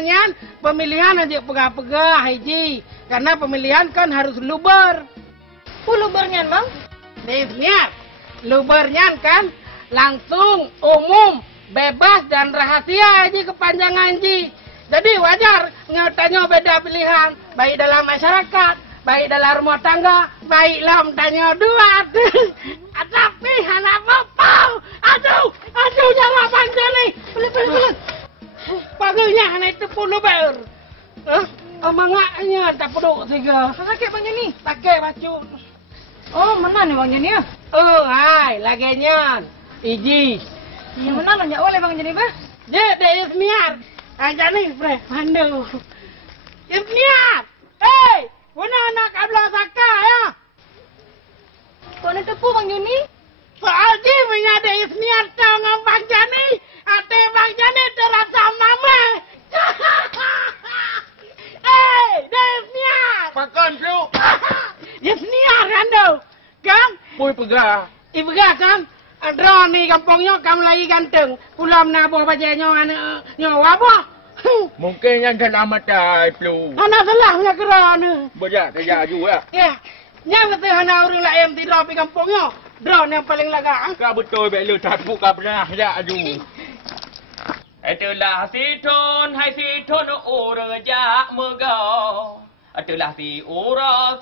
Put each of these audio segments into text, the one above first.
nyan pemilihan aja pegah-pegah hiji. Karena pemilihan kan harus luber. Lubernya, Mang? Niat. Lubernya kan langsung umum, bebas dan rahasia aja kepanjangan ji. Jadi wajar ngetanya beda pilihan, baik dalam masyarakat, baik dalam rumah tangga, baik dalam tanya dua. Tapi anak bapak, aduh jangan panjang nih. Pelan. Paginya anak itu pun luber. Mangaknya tak peduk tiga. Pakai Bang Joni? Pakai baju. Oh, mana nih Bang Joni ya? Hai, laginya. Iji. Yang mana nanya oleh Bang Joni, Bah? Dia ismiar. Aja nih, bre, pandu. Ismiar. Hei, mana anak kabla saka ya? Kau nak tepu Bang Joni? Soal ji punya ada ismiar tau ngam Bang Jani. Ate Bang Jani terasa mama. Hei, dia ismiar. Makan, Bro. Ismiar kan tu. Kan? Pui pegah. Ibegah kan? Adro ni kampungnya kamu lagi ganteng. Pulau nabuh bajanya nyawa apa? Mungkin yang dah lama dah, Bro. Anak salahnya kerana. Banyak kerja juga. Ya. Yang kata anak orang lain tidak pergi kampungnya. Drone yang paling laga. Kau betul bela tapuk kau pernah dah aju. Itulah si Tun, hai si Tun orang jak megau. Itulah si ura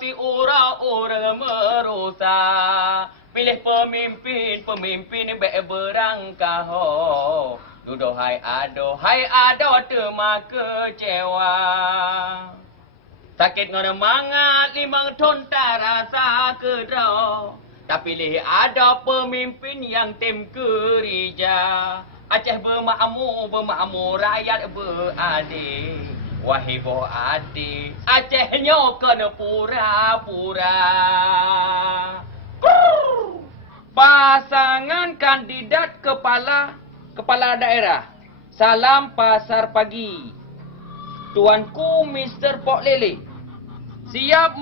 orang merusak. Pilih pemimpin berangkah ho. Dudohai ado tema kecewa. Sakit ngana mangat limang ton tak rasa kedau. Tak pilih ada pemimpin yang tim kerja. Aceh bermakmur rakyat beradik. Wahai boh adik, Acehnya kena pura-pura. Pasangan kandidat kepala daerah. Salam pasar pagi. Tuanku Mr. Pok Lele. Siap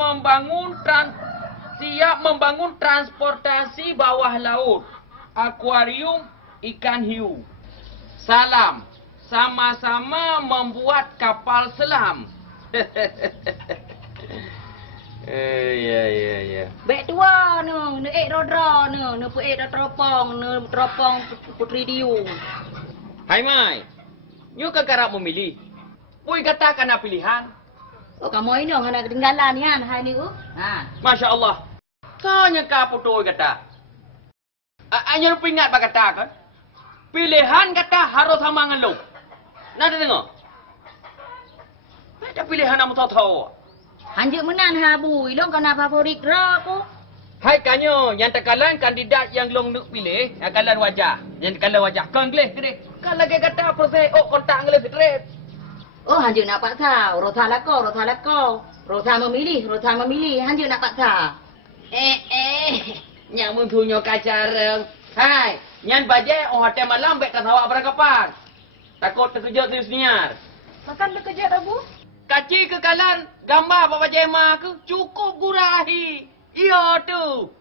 membangun transportasi bawah laut. Akuarium ikan hiu. Salam. Sama-sama membuat kapal selam. Ya. Baik tua nu rodra nu puek teropong putri diu. Hai Mai. You kegarap memilih. Pui katakan pilihan. Oh, kamu ini orang nak ketinggalan kan hari ni. Masya Allah. Tanya ka putoi kata. Anjur pingat ba kata kan? Pilihan kata harus sama ngeluk. Nak dengar? Ada pilihan kamu tahu. Anjuk menan habu, ilong kena favorit rako. Hai kanyo, yang tekalan kandidat yang long nak pilih, akalan wajah. Yang tekalan wajah, kan geleh gede. Kalau dia kata proses kontak geleh straight. Oh, anjuk nak paksa, rotha lako. Rotha memilih, anjuk nak paksa. Yang muntunya kacareng. Hai, yang bajai hotel malam baik tak awak berangkapan. Takut terkejut di senior. Makan terkejut abu? Kaci kekalan gambar Bapak Jema ke cukup gurahi. Iya tu.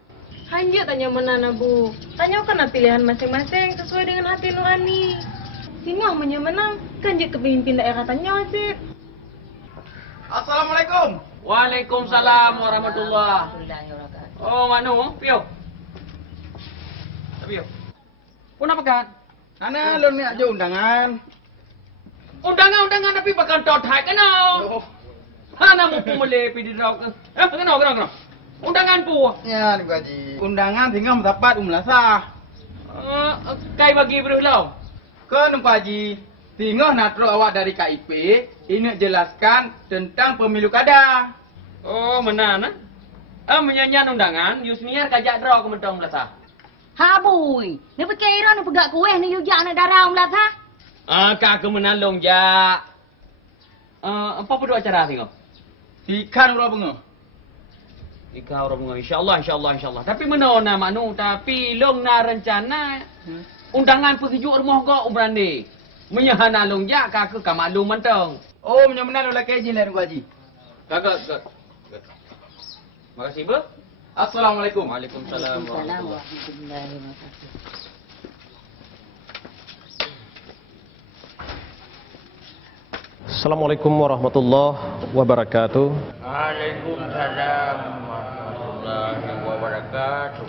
Anjuk tanya menan abu. Tanyakan pilihan masing-masing sesuai dengan hati nurani. Singo menang kan je kepemimpin daerah tanya sip. Assalamualaikum. Waalaikumsalam warahmatullahi. Oh, manu, pio. Pio. Pun apa kan? Ana lu ni aja undangan. Undangan tapi bakal tothai kenal. Hana mu pumule pidi rau ke. Kenal. Undangan pu. Ya, ni Haji. Undangan tinggal mendapat umlasa. Kai bagi berulang. Kan Pak Haji, tinggal natro awak dari KIP, ini jelaskan tentang pemilu kada. Oh, menan. Menyanyian undangan, Yusniar kajak draw ke mentong belasa. Habui, ni perkira ni pegak kuih ni yujak nak darah melata. Kak kemenalong ja. Apa perlu acara tengok? Ikan urang bunga. Ikan urang bunga, insyaAllah. Tapi menona manu, tapi long na rencana. Undangan persejuk rumah kau umran ni. Menyahana long ja kak ke kamalung mentong. Oh, menyamana lu lagi izin lah Pak Haji. Kak. Makasih, Bu. Assalamualaikum. Waalaikumsalam. Warahmatullahi wabarakatuh. Assalamualaikum warahmatullahi wabarakatuh. Waalaikumsalam warahmatullahi wabarakatuh.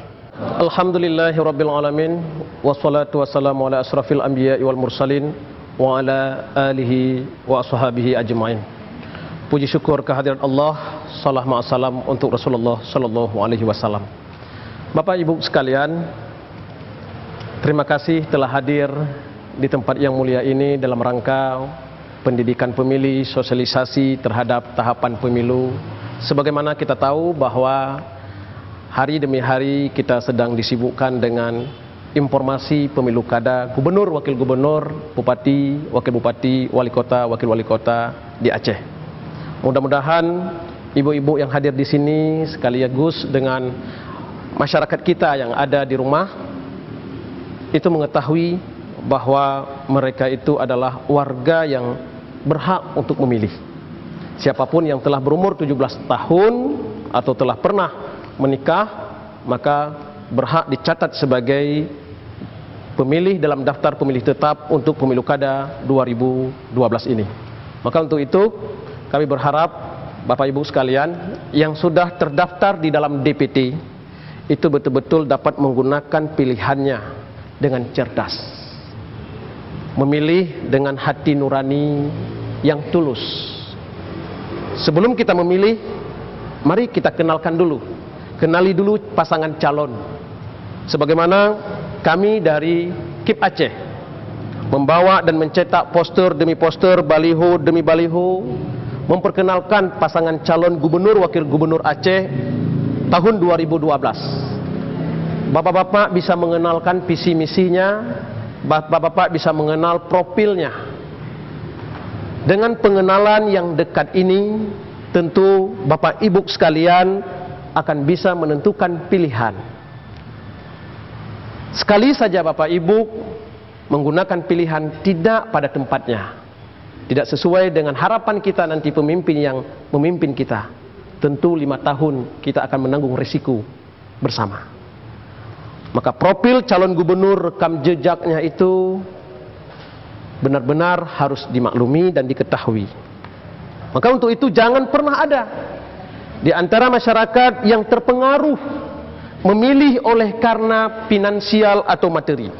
Alhamdulillahirabbil alamin wassalatu wassalamu ala asrafil anbiya'i wal mursalin wa ala alihi wa ashabihi ajmain. Puji syukur kehadirat Allah, salam salam untuk Rasulullah sallallahu alaihi wasallam. Bapak Ibu sekalian, terima kasih telah hadir di tempat yang mulia ini dalam rangka pendidikan pemilih, sosialisasi terhadap tahapan pemilu. Sebagaimana kita tahu bahwa hari demi hari kita sedang disibukkan dengan informasi pemilu kada gubernur, wakil gubernur, bupati, wakil bupati, wali kota, wakil wali kota di Aceh. Mudah-mudahan ibu-ibu yang hadir di sini sekaligus dengan masyarakat kita yang ada di rumah itu mengetahui bahwa mereka itu adalah warga yang berhak untuk memilih. Siapapun yang telah berumur 17 tahun atau telah pernah menikah, maka berhak dicatat sebagai pemilih dalam daftar pemilih tetap untuk pemilu kada 2012 ini. Maka untuk itu kami berharap Bapak Ibu sekalian yang sudah terdaftar di dalam DPT itu betul-betul dapat menggunakan pilihannya dengan cerdas, memilih dengan hati nurani yang tulus. Sebelum kita memilih, mari kita kenali dulu pasangan calon. Sebagaimana kami dari KIP Aceh membawa dan mencetak poster demi poster, baliho demi baliho, memperkenalkan pasangan calon gubernur wakil gubernur Aceh tahun 2012. Bapak-bapak bisa mengenalkan visi misinya, bapak-bapak bisa mengenal profilnya. Dengan pengenalan yang dekat ini, tentu Bapak Ibu sekalian akan bisa menentukan pilihan. Sekali saja Bapak Ibu menggunakan pilihan tidak pada tempatnya, tidak sesuai dengan harapan kita nanti pemimpin yang memimpin kita, tentu 5 tahun kita akan menanggung risiko bersama. Maka profil calon gubernur, rekam jejaknya itu benar-benar harus dimaklumi dan diketahui. Maka untuk itu jangan pernah ada di antara masyarakat yang terpengaruh memilih oleh karena finansial atau materi.